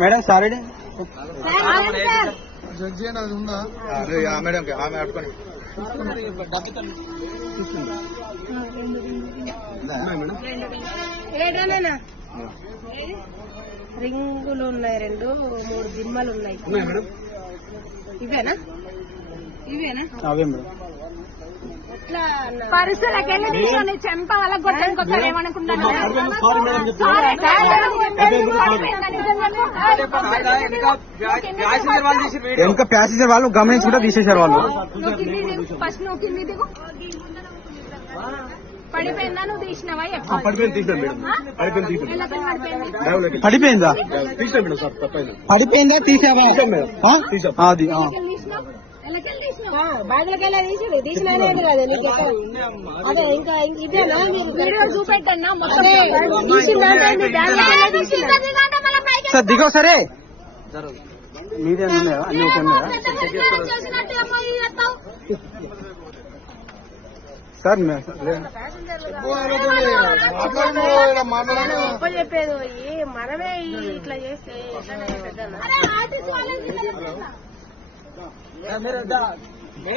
madam sorry judge అని అది ఉందా మేడం ఆమె అట్టుకొని రింగులు ఉన్నాయి 2-3 దిమ్మలు ఉన్నాయి ఇవేనా అవే మేడం పరిస్థితులకి వెళ్ళి తీసుకొని చెంప వాళ్ళ గొట్టనుకొచ్చారు ఏమనుకుంటాను ఇంకా ప్యాసింజర్ వాళ్ళు గమనించుకుంటే తీసేశారు వాళ్ళు ఫస్ట్ నువ్వు కింది దిగు పడిపోయిందా నువ్వు తీసినవా పడిపోయిందా తీసావా అది బ్యాగ్లకెళ్ళి తీసినా కదా నీకు అదే ఇంకా ఇదేనా మీరు వీడియో చూపెట్టండి సార్ దిగో సరే మీదే ఉన్నాయా అన్ని ఓకే ఉన్నాయా సార్ చెప్పేది మనమే ఇట్లా చేస్తే